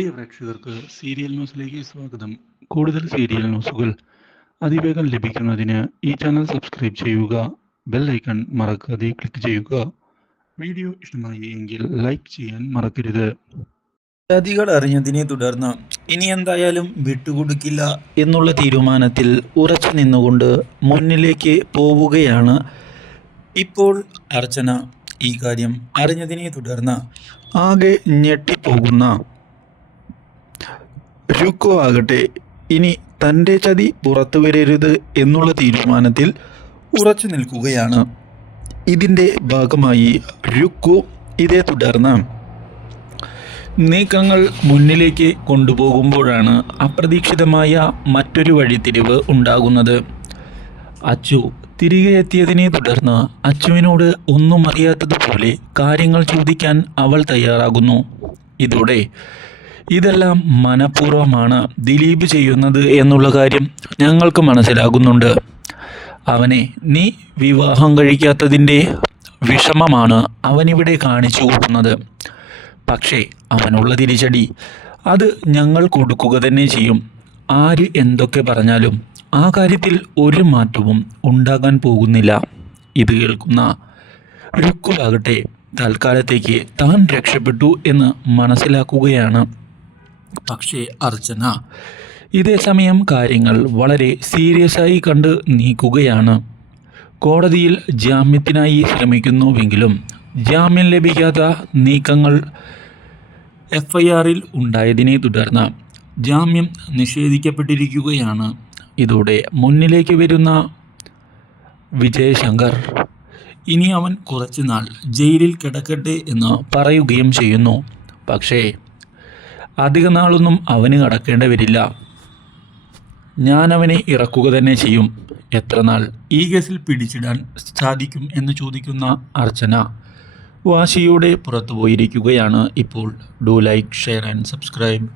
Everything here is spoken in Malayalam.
പ്രിയ പ്രേക്ഷകർക്ക് സീരിയൽ ന്യൂസിലേക്ക് സ്വാഗതം. കൂടുതൽ സീരിയൽ ന്യൂസുകൾ അതിവേഗം ലഭിക്കുന്നതിന് ഈ ചാനൽ സബ്സ്ക്രൈബ് ചെയ്യുക ബെൽ ഐക്കൺ മറക്കാതെ ക്ലിക്ക് ചെയ്യുക. വീഡിയോ ഇഷ്ടമായി എങ്കിൽ ലൈക്ക് ചെയ്യാൻ മറക്കരുത്. പരാതികൾ അറിഞ്ഞതിനെ തുടർന്ന് ഇനി എന്തായാലും വിട്ടുകൊടുക്കില്ല എന്നുള്ള തീരുമാനത്തിൽ ഉറച്ചു നിന്നുകൊണ്ട് മുന്നിലേക്ക് പോവുകയാണ് ഇപ്പോൾ അർച്ചന. ഈ കാര്യം അറിഞ്ഞതിനെ തുടർന്ന് ആകെ ഞെട്ടിപ്പോകുന്ന രുക്കോ ആകട്ടെ. ഇനി തന്റെ ചതി പുറത്തു വരരുത് എന്നുള്ള തീരുമാനത്തിൽ ഉറച്ചു നിൽക്കുകയാണ്. ഇതിന്റെ ഭാഗമായി രുക്കു ഇതേ തുടർന്ന് നീക്കങ്ങൾ മുന്നിലേക്ക് കൊണ്ടുപോകുമ്പോഴാണ് അപ്രതീക്ഷിതമായ മറ്റൊരു വഴിത്തിരിവ് ഉണ്ടാകുന്നത്. അച്ചു തിരികെ എത്തിയതിനെ തുടർന്ന് അച്ചുവിനോട് ഒന്നും അറിയാത്തതുപോലെ കാര്യങ്ങൾ ചോദിക്കാൻ അവൾ തയ്യാറാകുന്നു. ഇതോടെ ഇതെല്ലാം മനഃപൂർവമാണ് ദിലീപ് ചെയ്യുന്നത് എന്നുള്ള കാര്യം ഞങ്ങൾക്ക് മനസ്സിലാകുന്നുണ്ട്. അവനെ നീ വിവാഹം കഴിക്കാത്തതിന്റെ വിഷമമാണ് അവനിവിടെ കാണിച്ചു കൊടുക്കുന്നത്. പക്ഷേ അവനുള്ള തിരിച്ചടി അത് ഞങ്ങൾ കൊടുക്കുക തന്നെ ചെയ്യും. ആര് എന്തൊക്കെ പറഞ്ഞാലും ആ കാര്യത്തിൽ ഒരു മാറ്റവും ഉണ്ടാകാൻ പോകുന്നില്ല. ഇത് കേൾക്കുന്ന രുക്കുലാകട്ടെ തൽക്കാലത്തേക്ക് താൻ രക്ഷപ്പെട്ടു എന്ന് മനസ്സിലാക്കുകയാണ്. പക്ഷേ അർച്ചന ഇതേ സമയം കാര്യങ്ങൾ വളരെ സീരിയസ് ആയി കണ്ട് നീക്കുകയാണ്. കോടതിയിൽ ജാമ്യത്തിനായി ശ്രമിക്കുന്നുവെങ്കിലും ജാമ്യം ലഭിക്കാത്ത നീക്കങ്ങൾ എഫ് ഐ ആറിൽ ഉണ്ടായതിനെ തുടർന്ന് ജാമ്യം നിഷേധിക്കപ്പെട്ടിരിക്കുകയാണ്. ഇതോടെ മുന്നിലേക്ക് വരുന്ന വിജയശങ്കർ ഇനി അവൻ കുറച്ചുനാൾ ജയിലിൽ കിടക്കട്ടെ എന്ന് പറയുകയും ചെയ്യുന്നു. പക്ഷേ അധിക നാളൊന്നും അവന് കടക്കേണ്ടി വരില്ല. ഞാനവനെ ഇറക്കുക തന്നെ ചെയ്യും. എത്ര നാൾ ഈ കേസിൽ പിടിച്ചിടാൻ സാധിക്കും എന്ന് ചോദിക്കുന്ന അർച്ചന വാശിയോടെ പുറത്തു പോയിരിക്കുകയാണ് ഇപ്പോൾ. Do like share and subscribe.